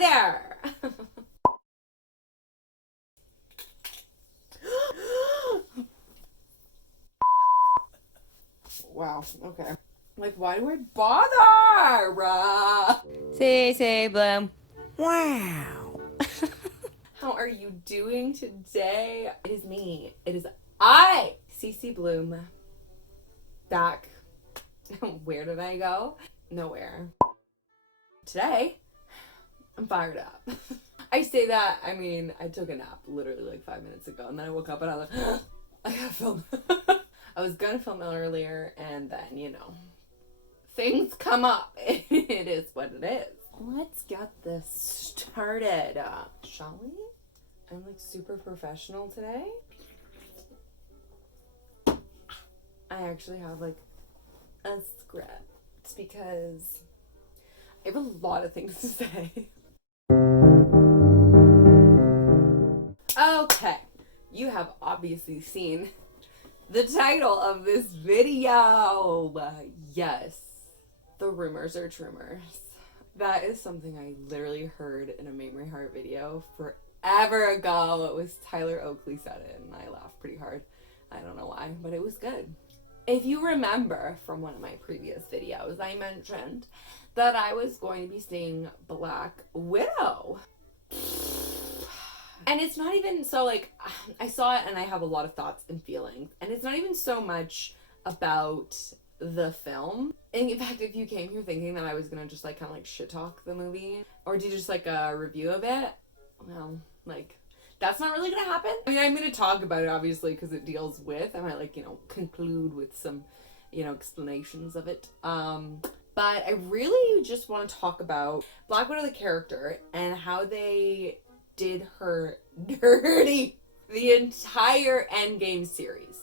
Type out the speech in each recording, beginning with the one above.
there! Wow, okay. Like, why do I bother? Say, Bloom. Wow. How are you doing today? It is me. It is I, CC Bloom. Back. Where did I go? Nowhere. Today, I'm fired up. I say that, I mean, I took a nap literally like 5 minutes ago, and then I woke up and I was like, I gotta film. I was gonna film earlier, and then, you know, things come up. It is what it is. Let's get this started, shall we? I'm like super professional today. I actually have like a script because I have a lot of things to say. Okay, you have obviously seen the title of this video. Yes, the rumors are trumors. That is something I literally heard in a Make My Heart video forever ago. It was Tyler Oakley said it, and I laughed pretty hard. I don't know why, but it was good. If you remember from one of my previous videos, I mentioned that I was going to be seeing Black Widow. And it's not even so, like, I saw it and I have a lot of thoughts and feelings. And it's not even so much about the film. And in fact, if you came here thinking that I was gonna just like kind of like shit talk the movie or do just like a review of it, well, like, that's not really gonna happen. I mean, I'm gonna talk about it obviously because it deals with, I might like, you know, conclude with some, you know, explanations of it. But I really just want to talk about Black Widow, the character, and how they did her dirty the entire Endgame series.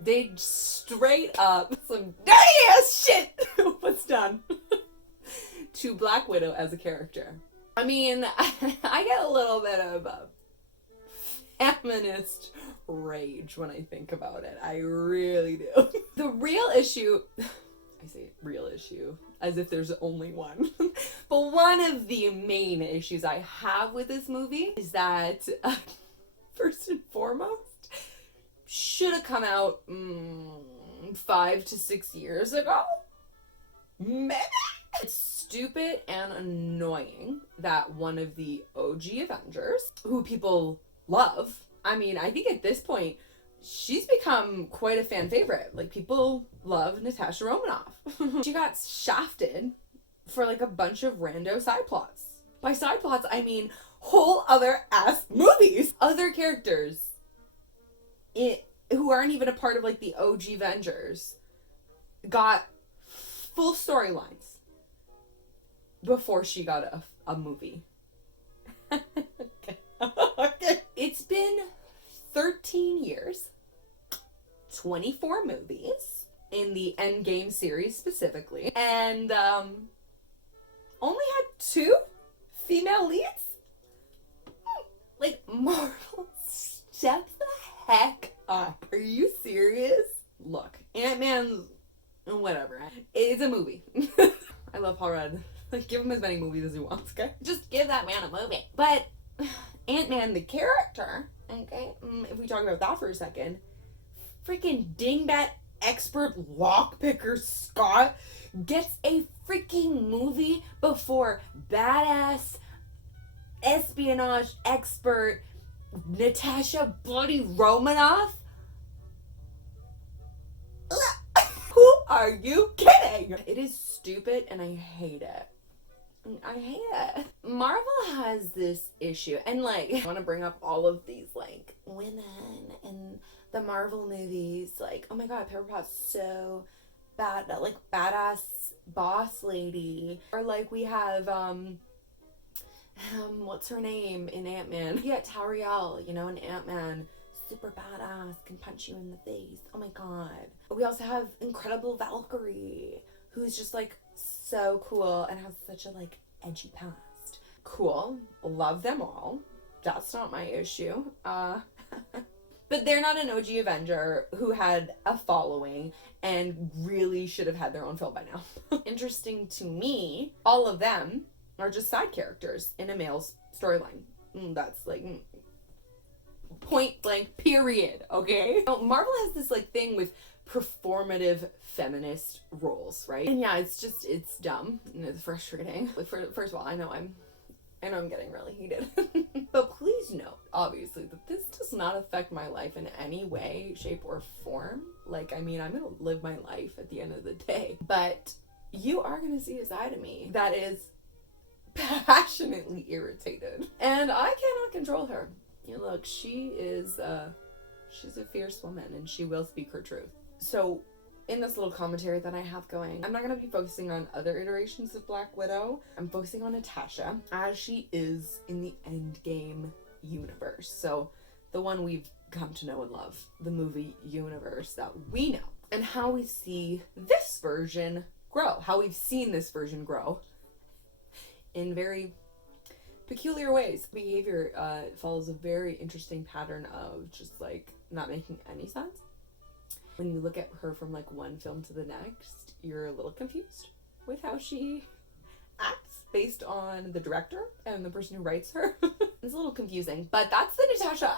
They straight up some dirty ass shit was done to Black Widow as a character. I mean, I get a little bit of a feminist rage when I think about it. I really do. The real issue, I say real issue as if there's only one, but one of the main issues I have with this movie is that first and foremost, should have come out 5 to 6 years ago. Maybe. It's stupid and annoying that one of the OG Avengers, who people love, I mean, I think at this point, she's become quite a fan favorite. Like, people love Natasha Romanoff. She got shafted for like a bunch of rando side plots. By side plots, I mean whole other ass movies. Other characters who aren't even a part of like the OG Avengers got full storylines before she got a movie. Okay. It's been 13 years, 24 movies in the Endgame series specifically, and only had 2 female leads? Like, Marvel, step the heck up. Are you serious? Look, Ant-Man, whatever. It's a movie. I love Paul Rudd. Like, give him as many movies as he wants, okay? Just give that man a movie. But Ant-Man, the character, okay, if we talk about that for a second, freaking dingbat expert lockpicker Scott gets a freaking movie before badass espionage expert Natasha bloody Romanoff? Who are you kidding? It is stupid and I hate it. I hate it. Marvel has this issue, and like, I want to bring up all of these like women in the Marvel movies. Like, oh my god, Pepper Potts so bad, like badass boss lady. Or like we have what's her name in Ant-Man? Yeah, Tariel, you know, in Ant-Man. Super badass, can punch you in the face. Oh my god. We also have Incredible Valkyrie, who's just like so cool and has such a like edgy past. Cool. Love them all. That's not my issue. But they're not an OG Avenger who had a following and really should have had their own film by now. Interesting to me, all of them are just side characters in a male's storyline. That's like point blank period, okay? Marvel has this like thing with performative feminist roles, right? And yeah, it's dumb and it's frustrating. Like, first of all, I know I'm getting really heated. But please note, obviously, that this does not affect my life in any way, shape, or form. Like, I mean, I'm gonna live my life at the end of the day. But you are gonna see a side of me that is passionately irritated. And I cannot control her. You know, look, she's a fierce woman and she will speak her truth. So in this little commentary that I have going, I'm not going to be focusing on other iterations of Black Widow. I'm focusing on Natasha as she is in the Endgame universe. So the one we've come to know and love, the movie universe that we know, and how we see this version grow, how we've seen this version grow in very peculiar ways. Behavior follows a very interesting pattern of just like not making any sense. When you look at her from like one film to the next, you're a little confused with how she acts based on the director and the person who writes her. It's a little confusing, but that's the Natasha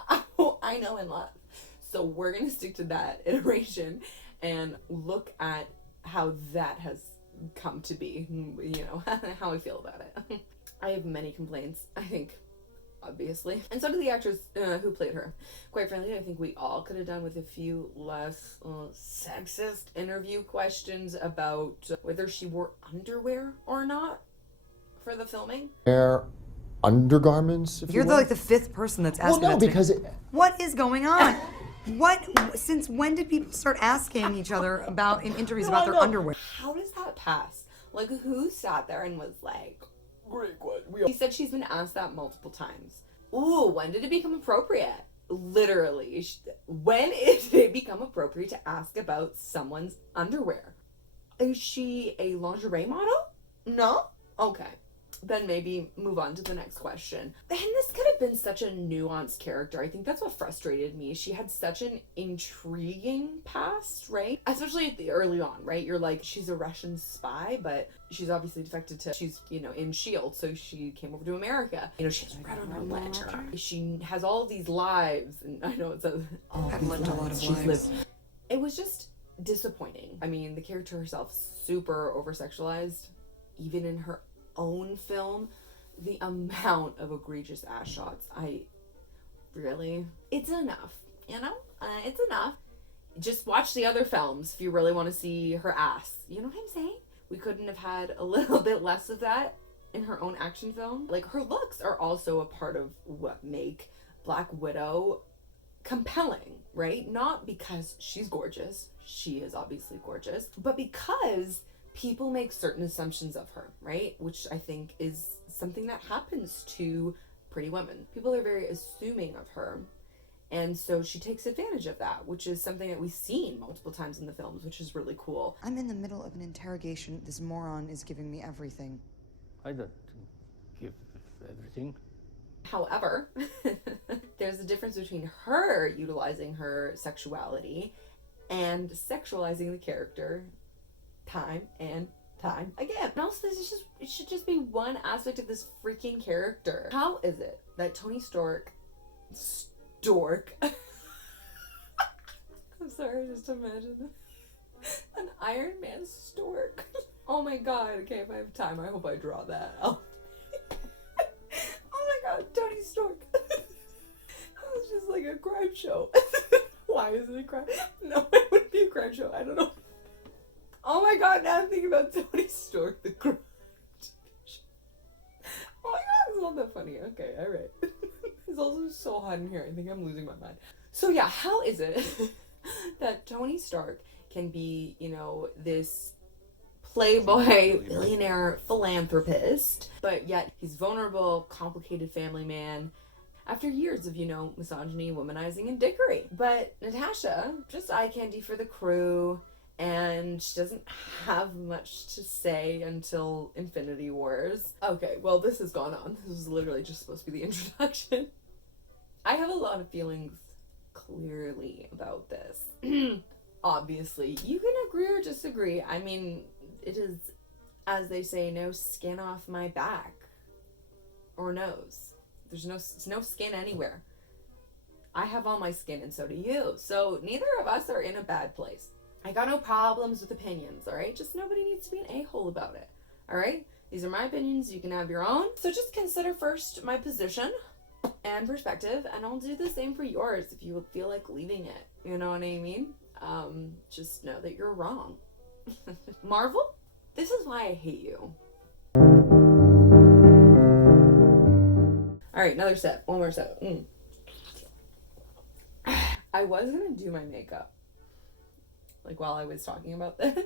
I know and love. So we're gonna stick to that iteration and look at how that has come to be, you know, how I feel about it. I have many complaints, I think, obviously. And so do the actress who played her. Quite frankly, I think we all could have done with a few less sexist interview questions about whether she wore underwear or not for the filming. Wear undergarments, if You're you will. like the fifth person that's asking Well, no, that to me. because What is going on? Since when did people start asking each other about in interviews about their underwear? How does that pass? Like, who sat there and was like, great question. He said she's been asked that multiple times. Ooh, when did it become appropriate? Literally, when did it become appropriate to ask about someone's underwear? Is she a lingerie model? No? Okay. Then maybe move on to the next question. And this could have been such a nuanced character. I think that's what frustrated me. She had such an intriguing past, right? Especially at the early on, right? You're like, she's a Russian spy, but she's obviously defected to, she's, you know, in S.H.I.E.L.D., so she came over to America. You know, she has red on her ledger. She has all of these lives, and I know it says, I've lived a lot of she's lives. lived. It was just disappointing. I mean, the character herself, super over-sexualized, even in her own film. The amount of egregious ass shots, it's enough, you know? It's enough. Just watch the other films if you really want to see her ass. You know what I'm saying? We couldn't have had a little bit less of that in her own action film. Like, her looks are also a part of what make Black Widow compelling, right? Not because she's gorgeous, she is obviously gorgeous, but because people make certain assumptions of her, right? Which I think is something that happens to pretty women. People are very assuming of her. And so she takes advantage of that, which is something that we've seen multiple times in the films, which is really cool. I'm in the middle of an interrogation. This moron is giving me everything. I don't give everything. However, there's a difference between her utilizing her sexuality and sexualizing the character time and time again. And also, it should just be one aspect of this freaking character. How is it that Tony Stork I'm sorry, just imagine an Iron Man stork. Oh my god, okay, if I have time, I hope I draw that. Oh my god, Tony Stork. That was just like a crime show. Why is it a crime? No, it wouldn't be a crime show, I don't know. Oh my god, now I'm thinking about Tony Stork, the crime division. Oh my god, it's not that funny. Okay, alright. It's also so hot in here, I think I'm losing my mind. So yeah, how is it that Tony Stark can be, you know, this playboy, billionaire philanthropist, but yet he's vulnerable, complicated family man, after years of, you know, misogyny, womanizing, and dickery. But Natasha, just eye candy for the crew, and she doesn't have much to say until Infinity Wars. Okay, well, this has gone on. This was literally just supposed to be the introduction. I have a lot of feelings, clearly, about this. Obviously, you can agree or disagree. I mean, it is, as they say, no skin off my back. or nose. There's no skin anywhere. I have all my skin and so do you. So neither of us are in a bad place. I got no problems with opinions, all right? Just nobody needs to be an a-hole about it, all right? These are my opinions. You can have your own. So just consider first my position and perspective, and I'll do the same for yours if you feel like leaving it. You know what I mean? Just know that you're wrong. Marvel, this is why I hate you. All right, another sip. One more sip. I was gonna do my makeup, like while I was talking about this.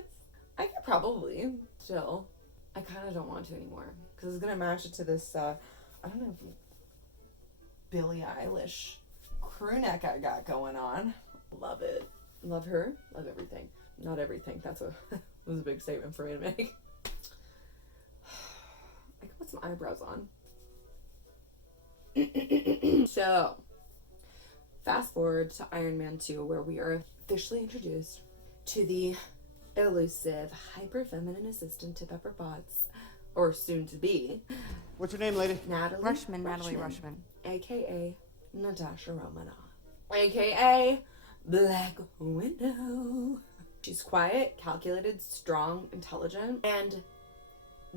I could probably still. I kind of don't want to anymore because it's gonna match it to this. I don't know, Billie Eilish crew neck I got going on. Love it. Love her. Love everything. Not everything. That's was a big statement for me to make. I could put some eyebrows on. So, fast forward to Iron Man 2, where we are officially introduced to the elusive, hyper-feminine assistant to Pepper Potts, or soon to be. What's your name, lady? Natalie Rushman. aka Natasha Romanoff, aka Black Widow. She's quiet, calculated, strong, intelligent, and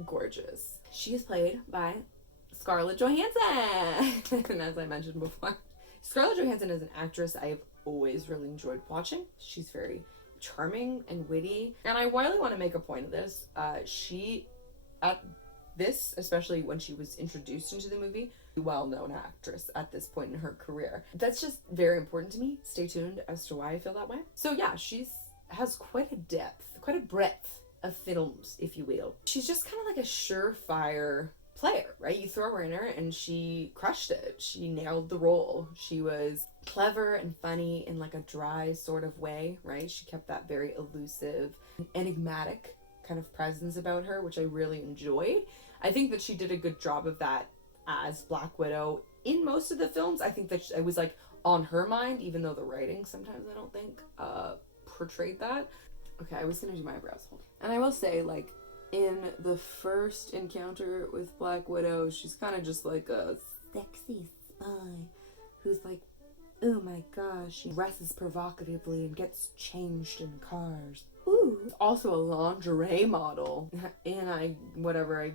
gorgeous. She is played by Scarlett Johansson. And as I mentioned before, Scarlett Johansson is an actress I've always really enjoyed watching. She's very charming and witty, and I really want to make a point of this. She, at this, especially when she was introduced into the movie, well-known actress at this point in her career. That's just very important to me. Stay tuned as to why I feel that way. So yeah, has quite a depth, quite a breadth of films, if you will. She's just kind of like a surefire player, right? You throw her in her and she crushed it. She nailed the role. She was clever and funny in like a dry sort of way, right? She kept that very elusive, enigmatic kind of presence about her, which I really enjoyed. I think that she did a good job of that as Black Widow in most of the films. I think that it was like on her mind, even though the writing sometimes I don't think portrayed that. Okay, I was gonna do my eyebrows. And I will say, like, in the first encounter with Black Widow, she's kind of just like a sexy spy who's like, oh my gosh, she dresses provocatively and gets changed in cars. Ooh. Also a lingerie model. And I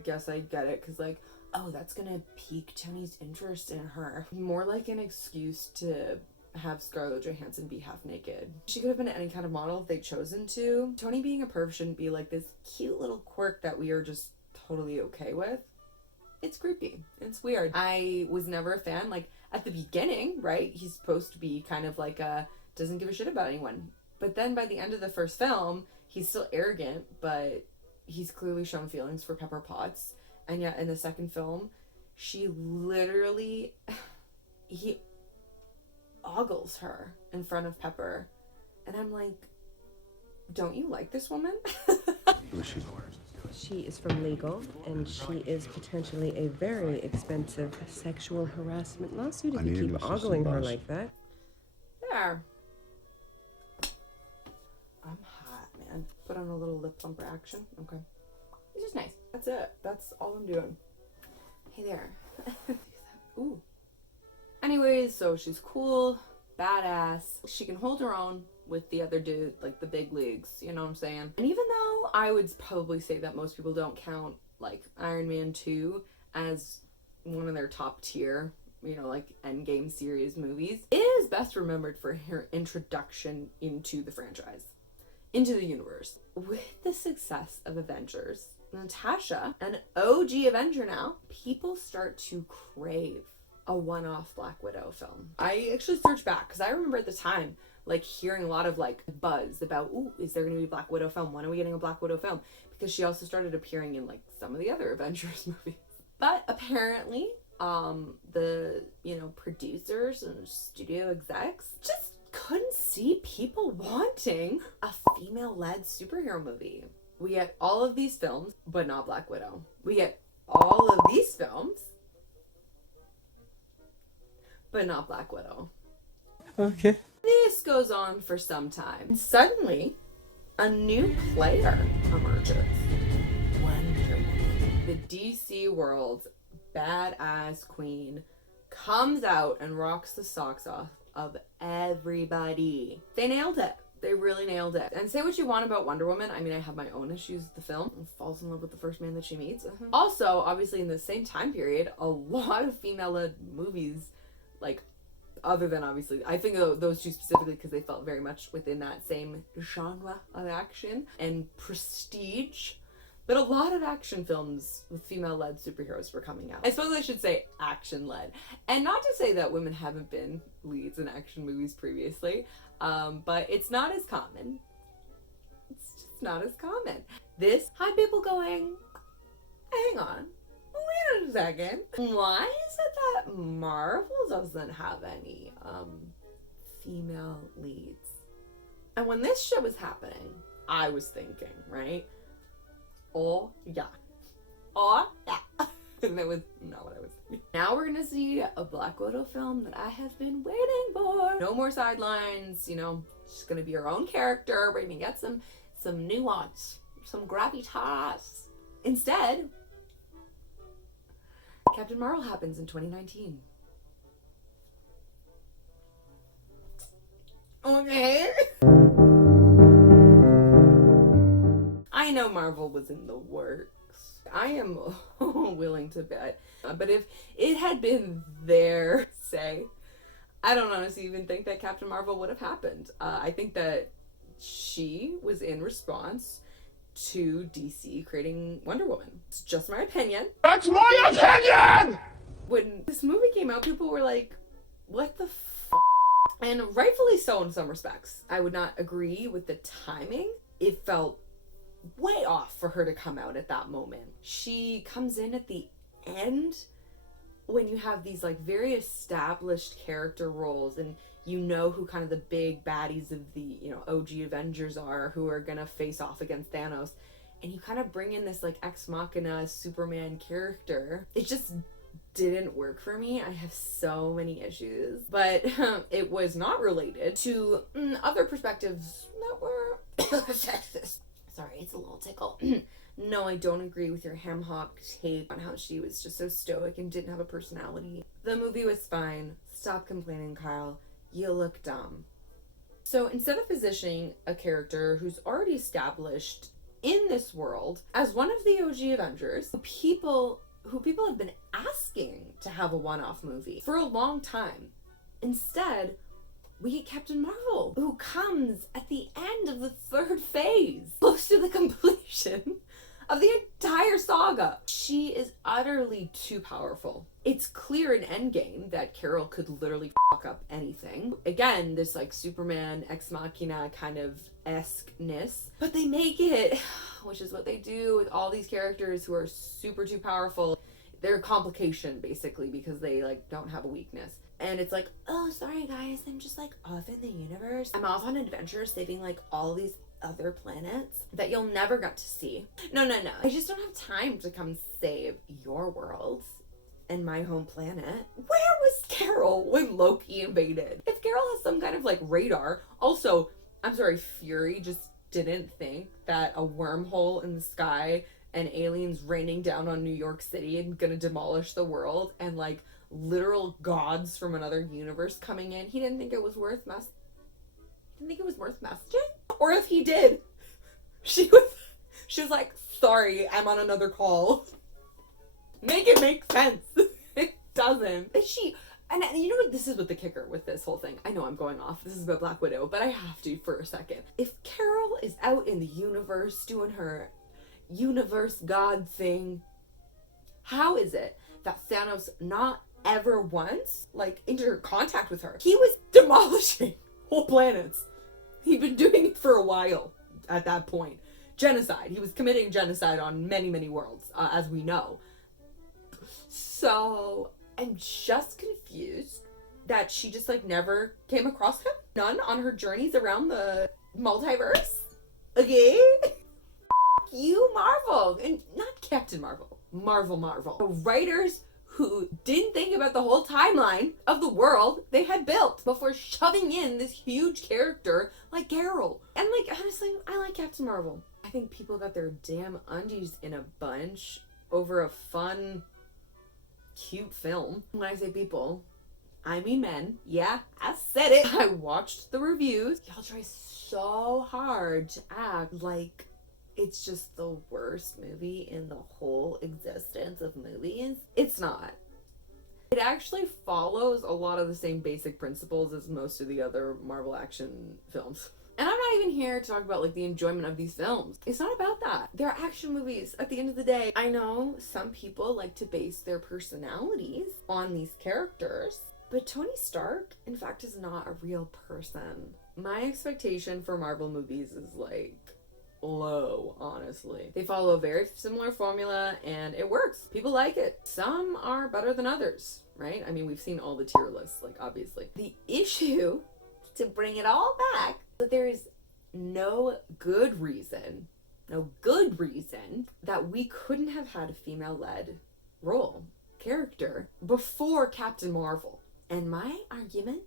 guess I get it, because like, oh, that's gonna pique Tony's interest in her. More like an excuse to have Scarlett Johansson be half naked. She could have been any kind of model if they'd chosen to. Tony being a perv shouldn't be like this cute little quirk that we are just totally okay with. It's creepy. It's weird. I was never a fan. Like, at the beginning, right, he's supposed to be kind of like doesn't give a shit about anyone. But then by the end of the first film, he's still arrogant, but he's clearly shown feelings for Pepper Potts. And yet in the second film, she literally, he ogles her in front of Pepper. And I'm like, don't you like this woman? Who is she for? She is from legal, and she is potentially a very expensive sexual harassment lawsuit if you keep ogling her like that. There. I'm hot, man. Put on a little lip thumper action. Okay. It's just nice. That's it. That's all I'm doing. Hey there. Ooh. Anyways, so she's cool, badass. She can hold her own with the other dude, like the big leagues, you know what I'm saying? And even though I would probably say that most people don't count like Iron Man 2 as one of their top tier, you know, like Endgame series movies, it is best remembered for her introduction into the franchise, into the universe. With the success of Avengers, Natasha, an OG Avenger now, people start to crave a one-off Black Widow film. I actually searched back because I remember at the time like hearing a lot of like buzz about, ooh, is there going to be a Black Widow film? When are we getting a Black Widow film? Because she also started appearing in like some of the other Avengers movies. But apparently, the, you know, producers and studio execs just couldn't see people wanting a female-led superhero movie. We get all of these films, but not Black Widow. We get all of these films, but not Black Widow. Okay. This goes on for some time. And suddenly, a new player emerges. Wonder Woman. The DC world's badass queen comes out and rocks the socks off of everybody. They nailed it. They really nailed it. And say what you want about Wonder Woman. I mean, I have my own issues with the film. Falls in love with the first man that she meets. Also, obviously, in the same time period, a lot of female-led movies, like, other than obviously, I think those two specifically because they felt very much within that same genre of action and prestige. But a lot of action films with female-led superheroes were coming out. I suppose I should say action-led. And not to say that women haven't been leads in action movies previously, but it's not as common. It's just not as common. This had people going, hang on, wait a second. Why is it that Marvel doesn't have any female leads? And when this shit was happening, I was thinking, right? Oh yeah. And that was not what I was thinking. Now we're gonna see a Black Widow film that I have been waiting for. No more sidelines, you know, she's gonna be her own character. We're gonna get some nuance, some gravitas. Instead, Captain Marvel happens in 2019. Okay. I know Marvel was in the works. I am willing to bet. But if it had been their say, I don't honestly even think that Captain Marvel would have happened. I think that she was in response to DC creating Wonder Woman. It's just my opinion. That's my opinion! When this movie came out, people were like, what the f***? And rightfully so in some respects. I would not agree with the timing. It felt way off for her to come out at that moment. She comes in at the end when you have these like very established character roles and you know who kind of the big baddies of the, you know, OG Avengers are, who are gonna face off against Thanos, and you kind of bring in this like ex machina Superman character. It just didn't work for me. I have so many issues, but it was not related to other perspectives that were sexist. Sorry, it's a little tickle. No, I don't agree with your ham-hock take on how she was just so stoic and didn't have a personality. The movie was fine. Stop complaining, Kyle. You look dumb. So instead of positioning a character who's already established in this world as one of the OG Avengers, who people have been asking to have a one-off movie for a long time, instead, we get Captain Marvel, who comes at the end of the third phase, close to the completion of the entire saga. She is utterly too powerful. It's clear in Endgame that Carol could literally fuck up anything. Again, this like Superman ex machina kind of esque-ness, but they make it, which is what they do with all these characters who are super too powerful. They're a complication basically because they like don't have a weakness. And it's like, oh, sorry guys, I'm just like off in the universe. I'm off on adventures saving like all these other planets that you'll never get to see. No. I just don't have time to come save your world and my home planet. Where was Carol when Loki invaded? If Carol has some kind of like radar, also, I'm sorry, Fury just didn't think that a wormhole in the sky and aliens raining down on New York City and gonna demolish the world and like literal gods from another universe coming in. He didn't think it was worth messaging. Or if he did, she was like, sorry, I'm on another call. Make it make sense. It doesn't. And you know what, this is what the kicker with this whole thing. I know I'm going off. This is about Black Widow, but I have to for a second. If Carol is out in the universe doing her universe god thing, how is it that Thanos not ever once like into contact with her? He was demolishing whole planets. He'd been doing it for a while at that point. Genocide. He was committing genocide on many worlds, as we know. So I'm just confused that she just like never came across him. None on her journeys around the multiverse. Okay? You, Marvel. And not Captain Marvel. Marvel. The writers who didn't think about the whole timeline of the world they had built before shoving in this huge character like Carol. And like, honestly, I like Captain Marvel. I think people got their damn undies in a bunch over a fun cute film. When I say people, I mean men. Yeah, I said it. I watched the reviews. Y'all try so hard to act like it's just the worst movie in the whole existence of movies. It's not. It actually follows a lot of the same basic principles as most of the other Marvel action films. And I'm not even here to talk about like the enjoyment of these films. It's not about that. They're action movies at the end of the day. I know some people like to base their personalities on these characters, but Tony Stark, in fact, is not a real person. My expectation for Marvel movies is like low, honestly. They follow a very similar formula and it works. People like it. Some are better than others, right? I mean, we've seen all the tier lists, like obviously. The issue, to bring it all back, that there is no good reason that we couldn't have had a female-led role, character, before Captain Marvel. And my argument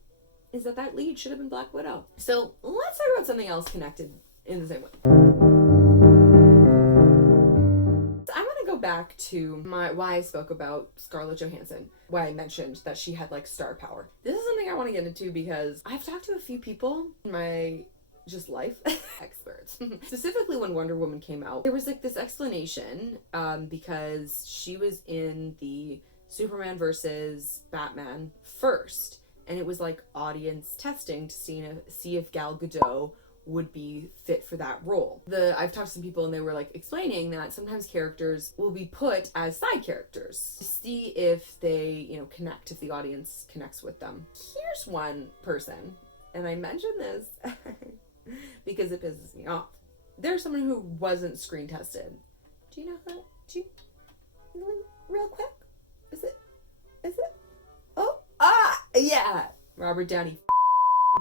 is that that lead should have been Black Widow. So let's talk about something else connected in the same way. I'm gonna go back to why I spoke about Scarlett Johansson, why I mentioned that she had like star power. This is something I want to get into because I've talked to a few people in my just life experts. Specifically when Wonder Woman came out, there was like this explanation because she was in the Superman versus Batman first, and it was like audience testing to see if Gal Gadot would be fit for that role. I've talked to some people and they were like explaining that sometimes characters will be put as side characters to see if they, you know, connect, if the audience connects with them. Here's one person, and I mentioned this because it pisses me off. There's someone who wasn't screen tested. Do you know who? Real quick? Is it? Yeah! Robert Downey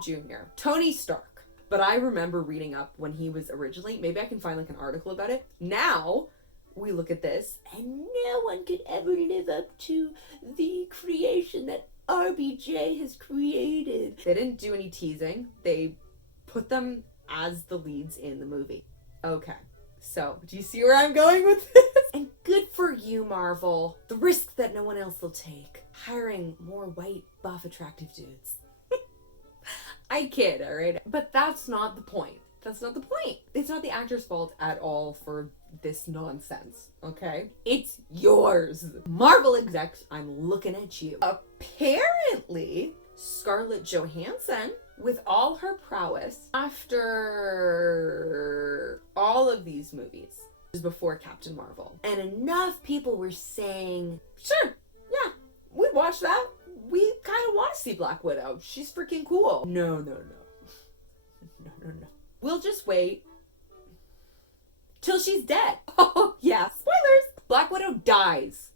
Jr. Tony Stark. But I remember reading up when he was originally, maybe I can find like an article about it. Now, we look at this, and no one could ever live up to the creation that RBJ has created. They didn't do any teasing. They put them as the leads in the movie. Okay, so do you see where I'm going with this? And good for you, Marvel. The risk that no one else will take. Hiring more white, buff, attractive dudes. I kid, alright? But that's not the point. That's not the point. It's not the actor's fault at all for this nonsense, okay? It's yours. Marvel execs, I'm looking at you. Apparently, Scarlett Johansson, with all her prowess, after all of these movies, was before Captain Marvel, and enough people were saying, sure, yeah, we'd watch that. We kind of want to see Black Widow. She's freaking cool. No. We'll just wait till she's dead. Oh, yeah. Spoilers. Black Widow dies.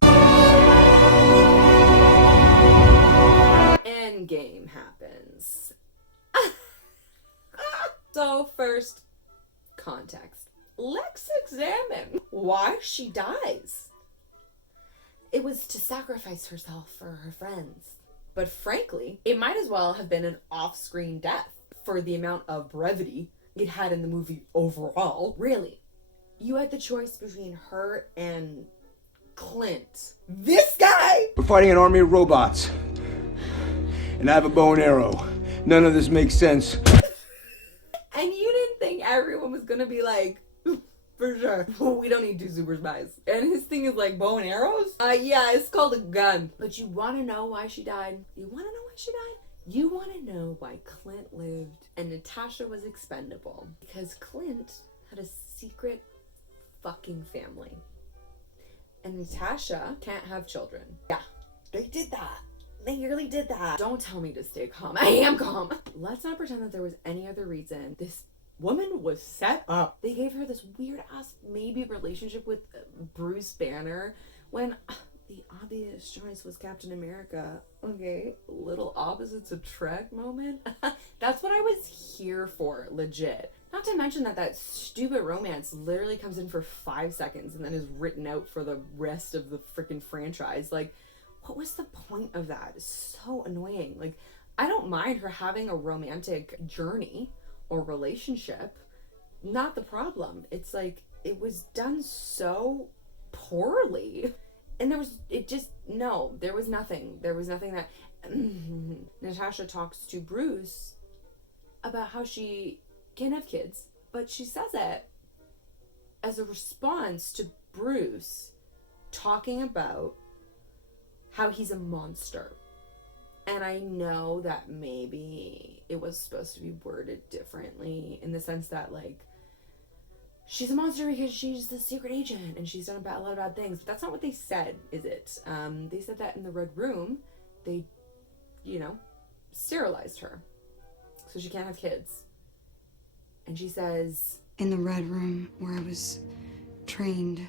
Endgame happens. So first, context. Let's examine why she dies. It was to sacrifice herself for her friends. But frankly, it might as well have been an off-screen death for the amount of brevity it had in the movie overall. Really, you had the choice between her and Clint. This guy! We're fighting an army of robots. And I have a bow and arrow. None of this makes sense. And you didn't think everyone was gonna be like, for sure, we don't need two super spies. And his thing is like bow and arrows? Yeah, it's called a gun. But you wanna know why she died? You wanna know why she died? You wanna know why Clint lived and Natasha was expendable. Because Clint had a secret fucking family. And Natasha can't have children. Yeah, they did that. They really did that. Don't tell me to stay calm. I am calm. Let's not pretend that there was any other reason. This woman was set up. They gave her this weird ass maybe relationship with Bruce Banner when the obvious choice was Captain America. Okay, little opposites attract moment. That's what I was here for, legit. Not to mention that stupid romance literally comes in for 5 seconds and then is written out for the rest of the freaking franchise. Like, what was the point of that? It's so annoying. Like, I don't mind her having a romantic journey or relationship. Not the problem. It's like, it was done so poorly. And there was nothing. There was nothing that Natasha talks to Bruce about how she can't have kids, but she says it as a response to Bruce talking about how he's a monster. And I know that maybe it was supposed to be worded differently in the sense that, like, she's a monster because she's the secret agent and she's done a lot of bad things. But that's not what they said, is it? They said that in the Red Room, they, sterilized her. So she can't have kids. And she says... In the Red Room, where I was trained,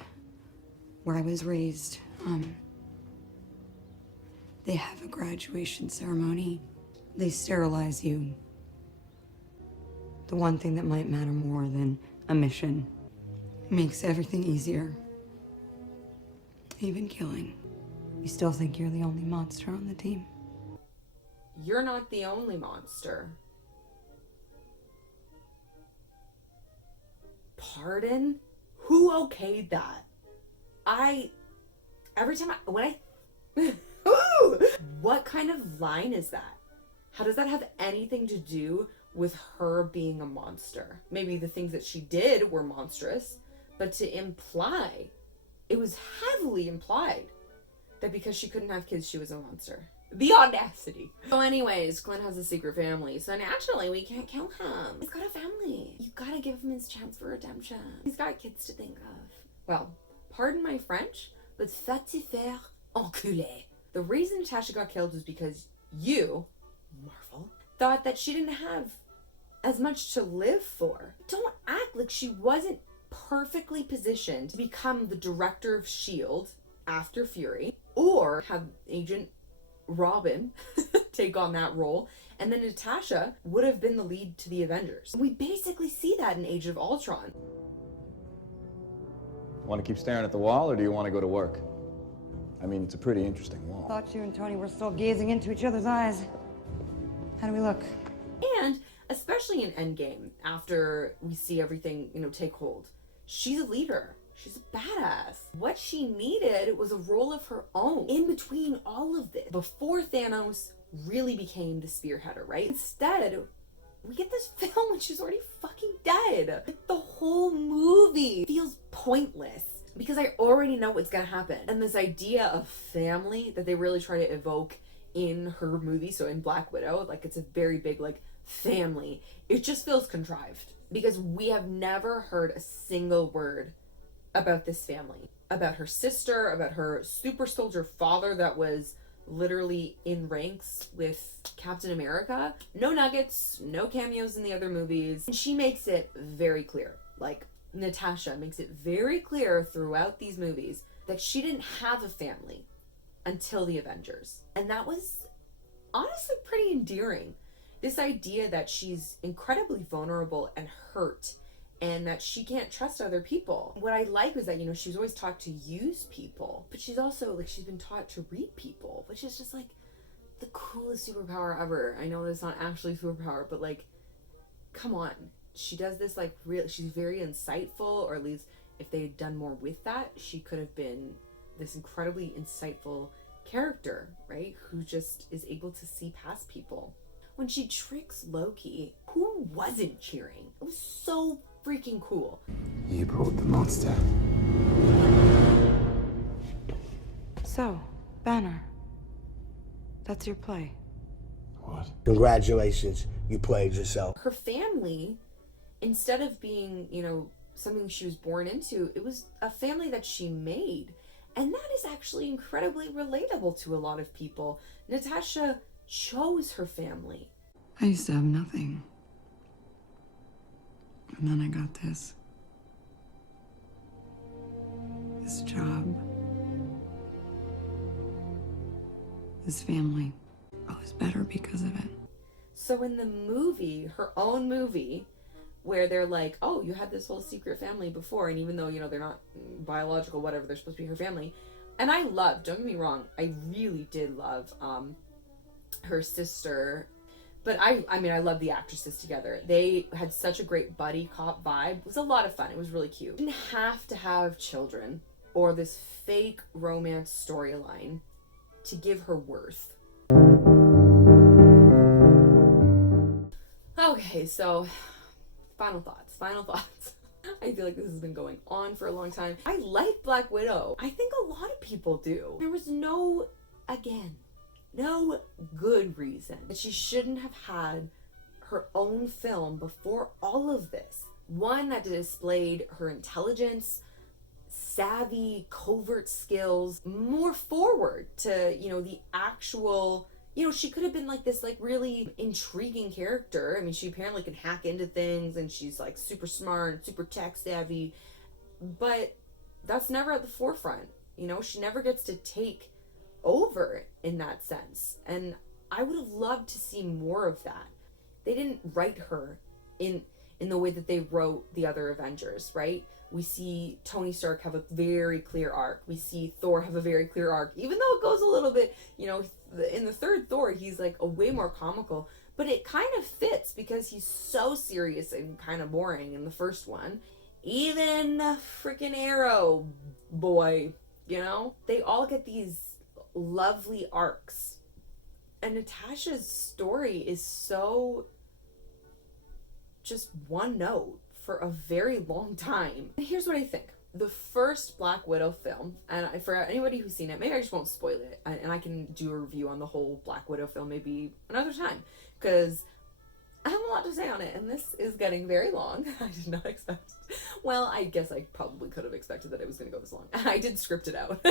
where I was raised, they have a graduation ceremony. They sterilize you. The one thing that might matter more than a mission. Makes everything easier. Even killing. You still think you're the only monster on the team? You're not the only monster. Pardon? Who okayed that? What kind of line is that? How does that have anything to do with her being a monster? Maybe the things that she did were monstrous, but to imply, it was heavily implied that because she couldn't have kids, she was a monster. The audacity. So anyways, Clint has a secret family, so naturally we can't kill him. He's got a family. You gotta give him his chance for redemption. He's got kids to think of. Well, pardon my French, but va te faire enculer. The reason Natasha got killed was because you, Marvel, thought that she didn't have as much to live for. Don't act like she wasn't perfectly positioned to become the director of S.H.I.E.L.D. after Fury, or have Agent Robin take on that role, and then Natasha would have been the lead to the Avengers. We basically see that in Age of Ultron. Want to keep staring at the wall, or do you want to go to work? I mean, it's a pretty interesting wall. Thought you and Tony were still gazing into each other's eyes. How do we look? And especially in Endgame, after we see everything, take hold, she's a leader. She's a badass. What she needed was a role of her own in between all of this, before Thanos really became the spearheader, right? Instead, we get this film when she's already fucking dead. Like, the whole movie feels pointless because I already know what's gonna happen. And this idea of family that they really try to evoke in her movie, so in Black Widow, like, it's a very big, like, family. It just feels contrived because we have never heard a single word about this family, about her sister, about her super soldier father that was literally in ranks with Captain America. No nuggets, no cameos in the other movies. And she makes it very clear, like Natasha makes it very clear throughout these movies, that she didn't have a family until the Avengers. And that was honestly pretty endearing. This idea that she's incredibly vulnerable and hurt, and that she can't trust other people. What I like is that, she was always taught to use people, but she's also, like, she's been taught to read people, which is just, like, the coolest superpower ever. I know that's not actually a superpower, but, like, come on. She does this, like, she's very insightful, or at least if they had done more with that, she could have been this incredibly insightful character, right? Who just is able to see past people. When she tricks Loki, who wasn't cheering? It was so freaking cool. You brought the monster. So, Banner. That's your play. What? Congratulations, you played yourself. Her family, instead of being, something she was born into, it was a family that she made. And that is actually incredibly relatable to a lot of people. Natasha chose her family. I used to have nothing. And then I got this. This job. This family. I was better because of it. So in the movie, her own movie, where they're like, oh, you had this whole secret family before, and even though, they're not biological, whatever, they're supposed to be her family. And I loved, don't get me wrong, I really did love her sister. But I love the actresses together. They had such a great buddy cop vibe. It was a lot of fun. It was really cute. Didn't have to have children. or this fake romance storyline to give her worth. Okay, so final thoughts. I feel like this has been going on for a long time. I like Black Widow. I think a lot of people do. There was no good reason that she shouldn't have had her own film before all of this. One that displayed her intelligence, savvy, covert skills, more forward to, the actual, she could have been like this, like, really intriguing character. I mean, she apparently can hack into things and she's like super smart, super tech savvy, but that's never at the forefront. She never gets to take over in that sense. And I would have loved to see more of that. They didn't write her in the way that they wrote the other Avengers, right? We see Tony Stark have a very clear arc. We see Thor have a very clear arc, even though it goes a little bit, in the third Thor, he's like a way more comical, but it kind of fits because he's so serious and kind of boring in the first one. Even freaking Arrow boy, they all get these lovely arcs. And Natasha's story is so just one note for a very long time. And here's what I think. The first Black Widow film, and for anybody who's seen it, maybe I just won't spoil it, and I can do a review on the whole Black Widow film maybe another time, because I have a lot to say on it, and this is getting very long. I did not expect, well, I guess I probably could have expected that it was going to go this long. I did script it out.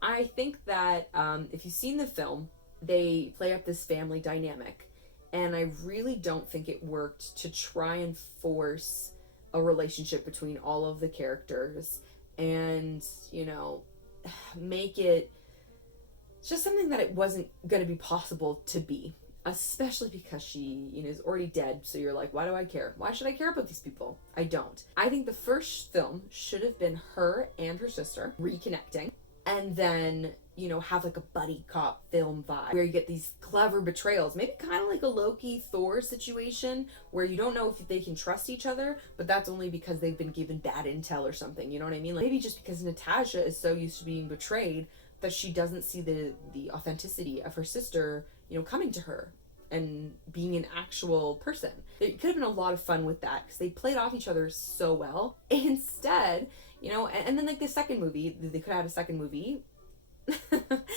I think that if you've seen the film, they play up this family dynamic, and I really don't think it worked to try and force a relationship between all of the characters and, make it just something that it wasn't going to be possible to be, especially because she, is already dead. So you're like, why do I care? Why should I care about these people? I don't. I think the first film should have been her and her sister reconnecting, and then, have like a buddy cop film vibe where you get these clever betrayals, maybe kind of like a Loki Thor situation where you don't know if they can trust each other, but that's only because they've been given bad intel or something, you know what I mean? Like maybe just because Natasha is so used to being betrayed that she doesn't see the authenticity of her sister, coming to her and being an actual person. It could have been a lot of fun with that because they played off each other so well. Instead, and then like the second movie, they could have had a second movie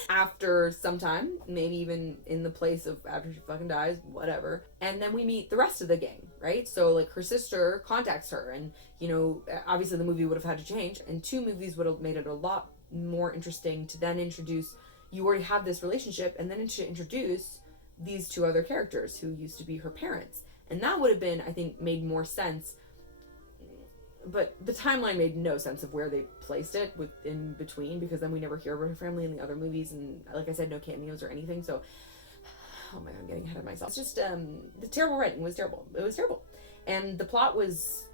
after some time, maybe even in the place of after she fucking dies, whatever. And then we meet the rest of the gang, right? So like her sister contacts her, and obviously the movie would have had to change, and 2 movies would have made it a lot more interesting to then introduce, you already have this relationship, and then to introduce these 2 other characters who used to be her parents. And that would have been, I think, made more sense. But the timeline made no sense of where they placed it in between, because then we never hear about her family in the other movies, and like I said, no cameos or anything. So, oh my god, I'm getting ahead of myself. It's just the terrible writing was terrible. It was terrible, and the plot was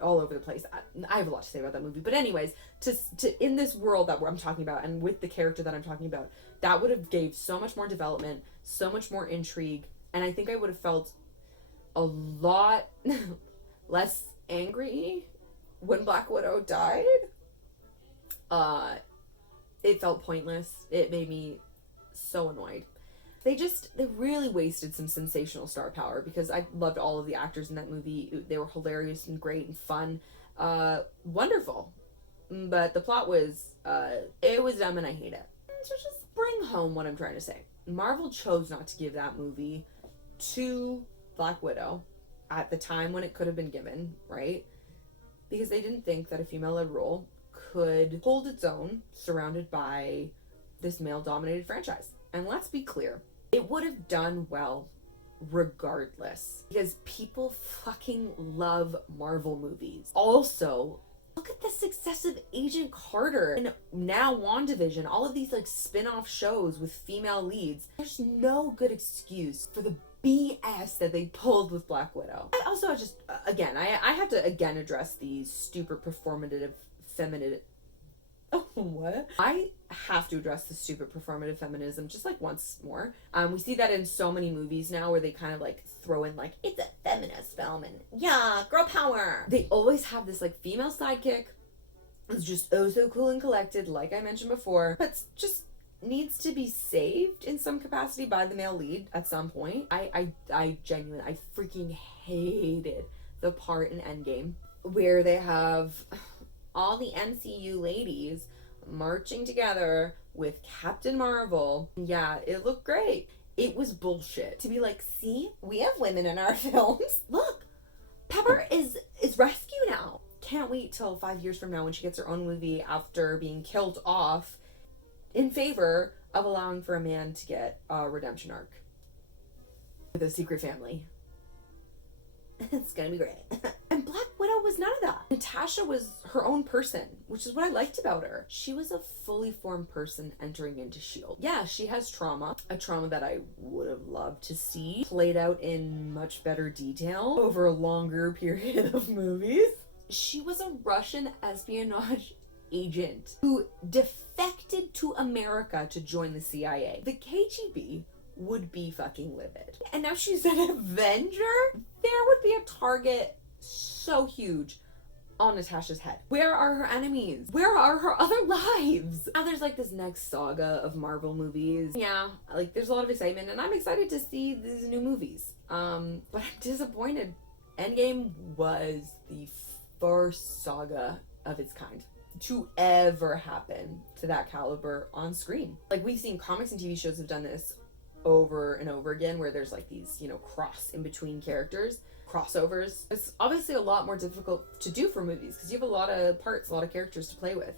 all over the place. I have a lot to say about that movie, but anyways, to in this world that I'm talking about, and with the character that I'm talking about, that would have gave so much more development, so much more intrigue, and I think I would have felt a lot less angry when Black Widow died. It felt pointless. It made me so annoyed. They really wasted some sensational star power, because I loved all of the actors in that movie. They were hilarious and great and fun. Wonderful. But the plot was, it was dumb and I hate it. So just bring home what I'm trying to say. Marvel chose not to give that movie to Black Widow at the time when it could have been given, right? Because they didn't think that a female-led role could hold its own surrounded by this male-dominated franchise. And let's be clear, it would have done well regardless, because people fucking love Marvel movies. Also, look at the success of Agent Carter and now WandaVision, all of these like spin-off shows with female leads. There's no good excuse for the BS that they pulled with Black Widow. I also just, again, I have to again address the stupid performative feminine. Oh, what? I have to address the stupid performative feminism just like once more. We see that in so many movies now where they kind of like throw in like, it's a feminist film and yeah, girl power. They always have this like female sidekick is just oh so cool and collected, like I mentioned before, but just needs to be saved in some capacity by the male lead at some point. I genuinely, I freaking hated the part in Endgame where they have all the MCU ladies marching together with Captain Marvel. Yeah, it looked great. It was bullshit. To be like, see, we have women in our films. Look, Pepper is rescue now. Can't wait till 5 years from now when she gets her own movie after being killed off in favor of allowing for a man to get a redemption arc with a secret family. It's gonna be great. And Black Widow was none of that. Natasha was her own person, which is what I liked about her. She was a fully formed person entering into S.H.I.E.L.D. Yeah, she has trauma, a trauma that I would have loved to see played out in much better detail over a longer period of movies. She was a Russian espionage agent who defected to America to join the CIA. The KGB would be fucking livid. And now she's an Avenger? There would be a target so huge on Natasha's head. Where are her enemies? Where are her other lives? Now there's like this next saga of Marvel movies. Yeah, like there's a lot of excitement and I'm excited to see these new movies. But I'm disappointed. Endgame was the first saga of its kind to ever happen to that caliber on screen. Like we've seen comics and TV shows have done this over and over again where there's like these, cross in between characters, crossovers. It's obviously a lot more difficult to do for movies because you have a lot of parts, a lot of characters to play with.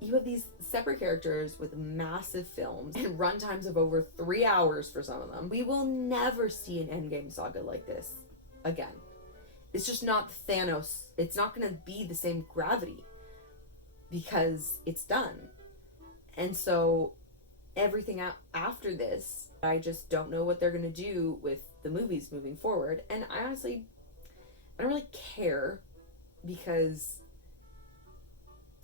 You have these separate characters with massive films and runtimes of over 3 hours for some of them. We will never see an Endgame saga like this again. It's just not Thanos. It's not going to be the same gravity because it's done. And so everything after this, I just don't know what they're going to do with the movies moving forward. And I honestly, I don't really care because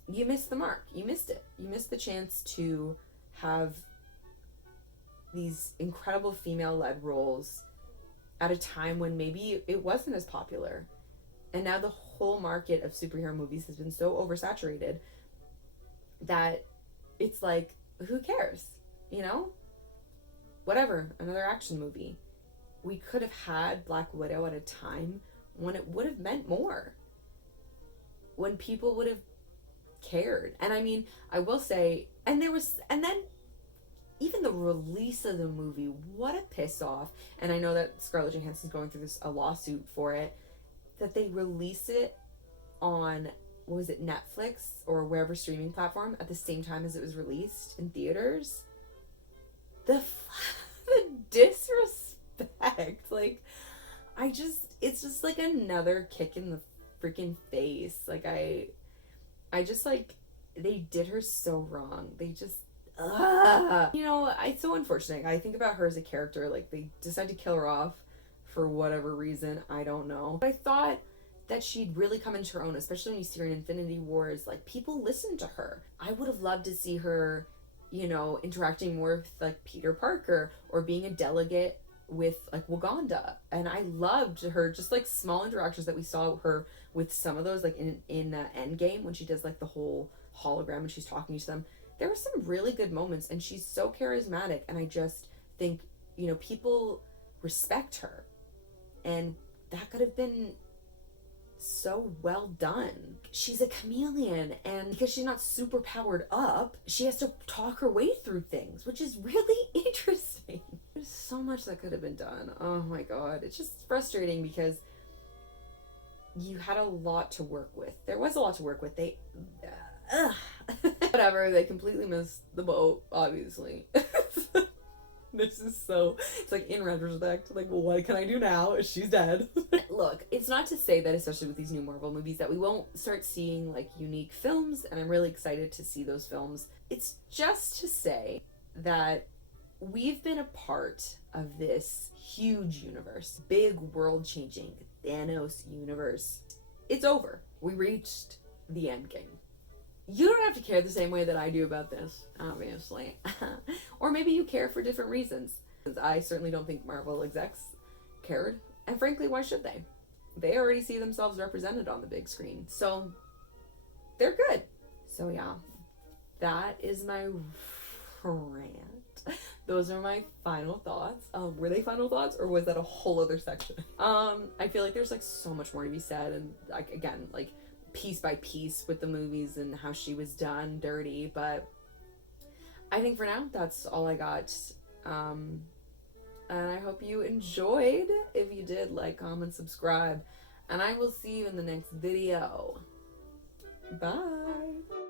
you missed the mark. You missed it. You missed the chance to have these incredible female-led roles at a time when maybe it wasn't as popular. And now the whole market of superhero movies has been so oversaturated that it's like, who cares? Whatever, another action movie. We could have had Black Widow at a time when it would have meant more. When people would have cared. And I mean, I will say, and then even the release of the movie, what a piss off. And I know that Scarlett Johansson's going through a lawsuit for it, that they release it on, what was it, Netflix or wherever streaming platform at the same time as it was released in theaters. The disrespect. Like, it's just like another kick in the freaking face. Like, I just like, they did her so wrong. They just, it's so unfortunate. I think about her as a character. Like, they decided to kill her off for whatever reason. I don't know. But I thought that she'd really come into her own, especially when you see her in Infinity Wars. Like, people listen to her. I would have loved to see her, interacting more with like Peter Parker or being a delegate with like Wakanda. And I loved her just like small interactions that we saw her with some of those, like in Endgame when she does like the whole hologram and she's talking to them. There were some really good moments and she's so charismatic, and I just think people respect her, and that could have been so well done. She's a chameleon, and because she's not super powered up, she has to talk her way through things, which is really interesting. There's so much that could have been done. Oh my god, it's just frustrating because you had a lot to work with. There was a lot to work with. Whatever, they completely missed the boat, obviously. This is so, it's like in retrospect, like, well, what can I do now? She's dead. Look, it's not to say that, especially with these new Marvel movies, that we won't start seeing like unique films, and I'm really excited to see those films. It's just to say that we've been a part of this huge universe, big world-changing Thanos universe. It's over. We reached the end game. You don't have to care the same way that I do about this, obviously. Or maybe you care for different reasons. I certainly don't think Marvel execs cared. And frankly, why should they? They already see themselves represented on the big screen. So they're good. So yeah, that is my rant. Those are my final thoughts. Were they final thoughts, or was that a whole other section? I feel like there's like so much more to be said, and like again, like piece by piece with the movies and how she was done dirty, but I think for now that's all I got. And I hope you enjoyed. If you did, like, comment, subscribe, and I will see you in the next video. Bye.